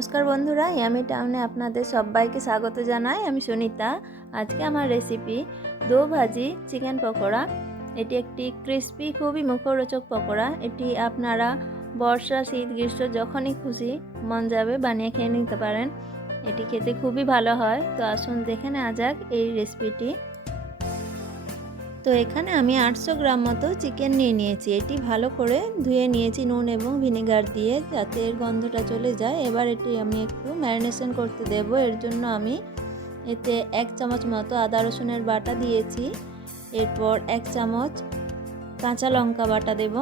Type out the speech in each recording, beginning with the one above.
নমস্কার বন্ধুরা, ইয়ামি টাউনে আপনাদের সবাইকে স্বাগত জানাই। আমি সুনিতা। আজকে আমার রেসিপি দো ভাজি চিকেন পকোড়া। এটি একটি ক্রিস্পি খুবই মুখরোচক পকোড়া। এটি আপনারা বর্ষা, শীত, গ্রীষ্ম যখনই খুশি মন যাবে বানিয়ে খেয়ে নিতে পারেন। এটি খেতে খুবই ভালো হয়। তো আসুন দেখে নেওয়া যাক এই রেসিপিটি। তো এখানে আমি 800 গ্রাম মতো চিকেন নিয়েছি। এটি ভালো করে ধুয়ে নিয়েছি নুন এবং ভিনেগার দিয়ে, যাতে এর গন্ধটা চলে যায়। এবার এটি আমি একটু ম্যারিনেশন করতে দেব। এর জন্য আমি এতে 1 চামচ মতো আদা রসুনের বাটা দিয়েছি। এরপর 1 চামচ কাঁচা লঙ্কা বাটা দেব,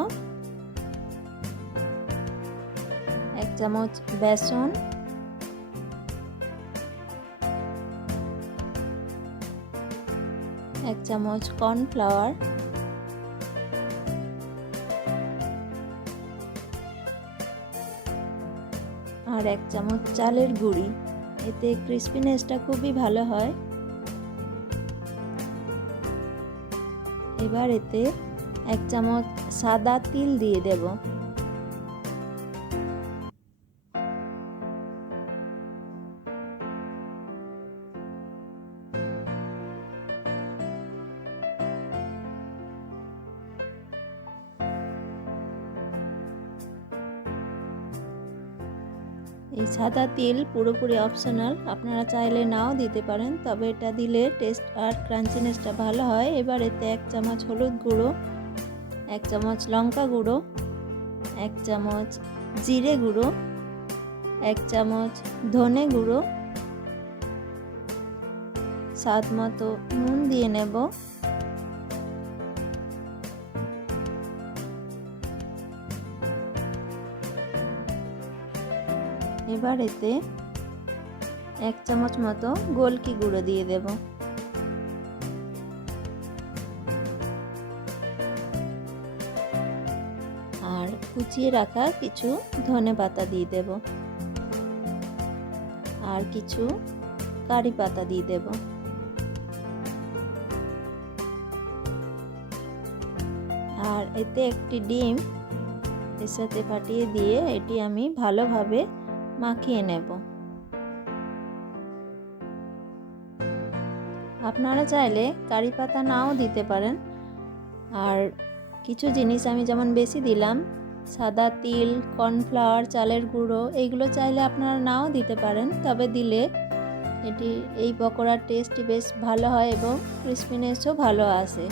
1 চামচ বেসন, 1 চামচ কর্নফ্লাওয়ার, আর 1 চামচ চালের গুঁড়ি। এতে ক্রিস্পিনেসটা খুবই ভালো হয়। এবার এতে 1 চামচ সাদা তিল দিয়ে দেব। এই সাদা তিল পুরোপুরি অপশনাল, আপনারা চাইলে নাও দিতে পারেন, তবে এটা দিলে টেস্ট আর ক্রাঞ্চিনেসটা ভালো হয়। এবার এতে 1 চামচ হলুদ গুঁড়ো, 1 চামচ লঙ্কা গুঁড়ো, 1 চামচ জিরে গুঁড়ো, 1 চামচ ধনে গুঁড়ো, স্বাদ মতো নুন দিয়ে নেব। এবার এতে 1 চামচ মতো গোলকি গুঁড়ো দিয়ে দেব। আর কুচিয়ে রাখা কিছু ধনে পাতা দিয়ে দেব, আর কিছু কারি পাতা দিয়ে দেব। আর এতে একটি ডিম এর সাথে ফাটিয়ে দিয়ে এটি আমি ভালোভাবে মাখিয়ে নেব। আপনারা চাইলে কারি পাতা নাও দিতে পারেন। আর কিছু জিনিস আমি যেমন বেশি দিলাম, সাদা তিল, কর্নফ্লাওয়ার, চালের গুঁড়ো, এইগুলো চাইলে আপনারা নাও দিতে পারেন, তবে দিলে এটি এই পকোড়ার টেস্টটি বেশ ভালো হয় এবং ক্রিস্পিনেসও ভালো আসে।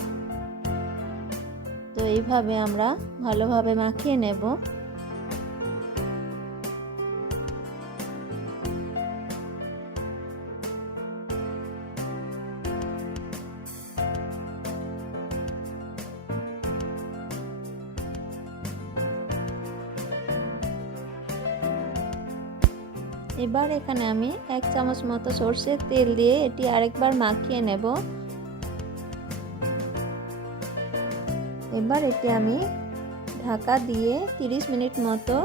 তো এইভাবে আমরা ভালোভাবে মাখিয়ে নেব। এবার এখানে আমি 1 চামচ মতো সরষের তেল দিয়ে এটি আরেকবার মাখিয়ে নেব। এবার এটি আমি ঢাকা দিয়ে 30 মিনিট মতো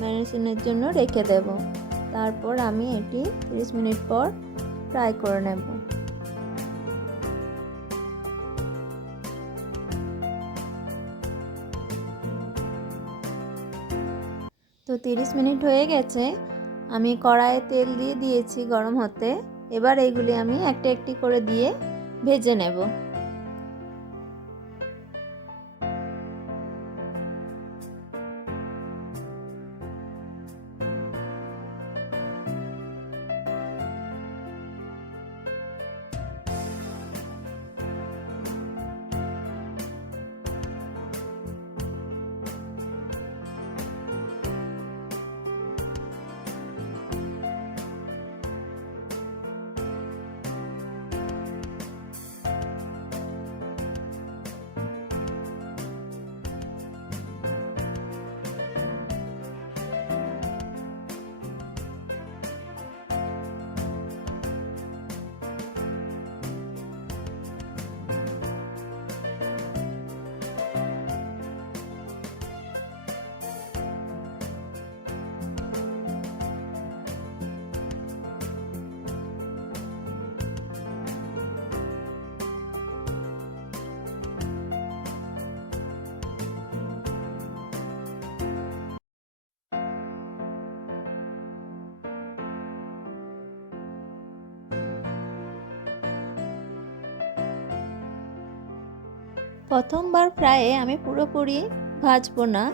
ম্যারিনেশনের জন্য রেখে দেব। তারপর আমি এটি 30 মিনিট পর ফ্রাই করে নেব। তো 30 মিনিট হয়ে গেছে। আমি কড়াইয়ে তেল দিয়ে দিয়েছি গরম হতে। এবার এইগুলি আমি একটা একটি করে দিয়ে ভেজে নেব। প্রথমবার ফ্রাইয়ে আমি পুরোপুরি ভাজবো না,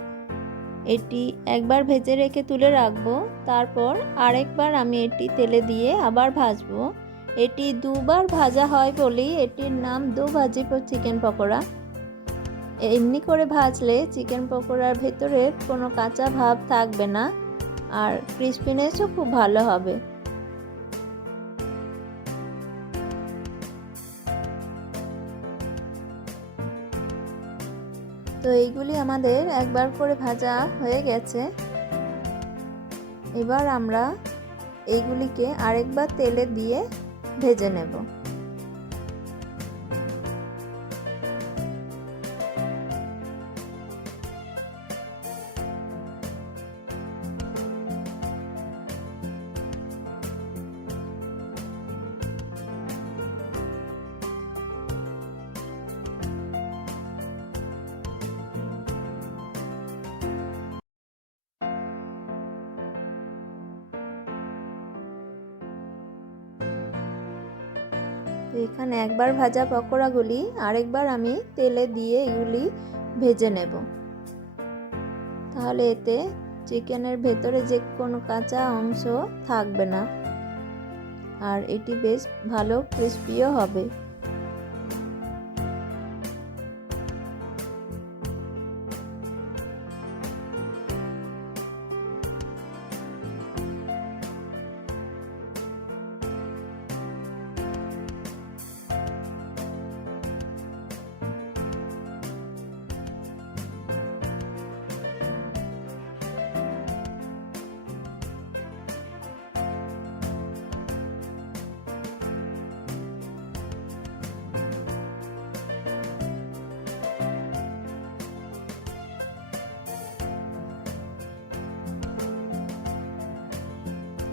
এটি একবার ভেজে রেখে তুলে রাখবো, তারপর আরেকবার আমি এটি তেলে দিয়ে আবার ভাজবো। এটি দুবার ভাজা হয় বলেই এটির নাম দো ভাজি চিকেন পকোড়া। এমনি করে ভাজলে চিকেন পকোড়ার ভেতরে কোনো কাঁচা ভাব থাকবে না আর ক্রিস্পিনেসও খুব ভালো হবে। তো এইগুলি আমাদের একবার করে ভাজা হয়ে গেছে। এবার আমরা এইগুলিকে আরেকবার তেলে দিয়ে ভেজে নেব। তো এখানে একবার ভাজা পকোড়াগুলি আরেকবার আমি তেলে দিয়ে এগুলি ভেজে নেব, তাহলে এতে চিকেনের ভেতরে যে কোনো কাঁচা অংশ থাকবে না আর এটি বেশ ভালো ক্রিস্পিও হবে।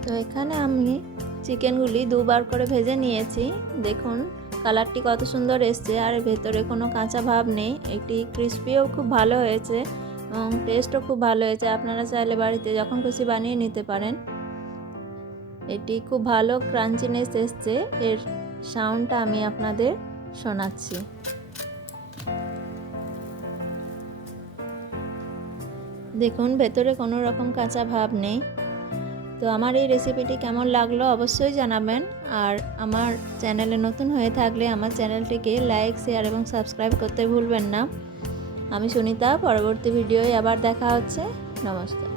তো এখানে আমি চিকেনগুলি দুবার করে ভেজে নিয়েছি। দেখুন কালারটি কত সুন্দর এসছে আর ভেতরে কোনো কাঁচা ভাব নেই। এটি ক্রিস্পিও খুব ভালো হয়েছে এবং টেস্টও খুব ভালো হয়েছে। আপনারা চাইলে বাড়িতে যখন খুশি বানিয়ে নিতে পারেন। এটি খুব ভালো ক্রাঞ্চিনেস এসছে, এর সাউন্ডটা আমি আপনাদের শোনাচ্ছি। দেখুন ভেতরে কোনো রকম কাঁচা ভাব নেই। তো আমার এই রেসিপিটি কেমন লাগলো অবশ্যই জানাবেন, আর আমার চ্যানেলে নতুন হয়ে থাকলে আমার চ্যানেলটিকে লাইক, শেয়ার এবং সাবস্ক্রাইব করতে ভুলবেন না। আমি সুনিতা, পরবর্তী ভিডিওয় আবার দেখা হচ্ছে। নমস্কার।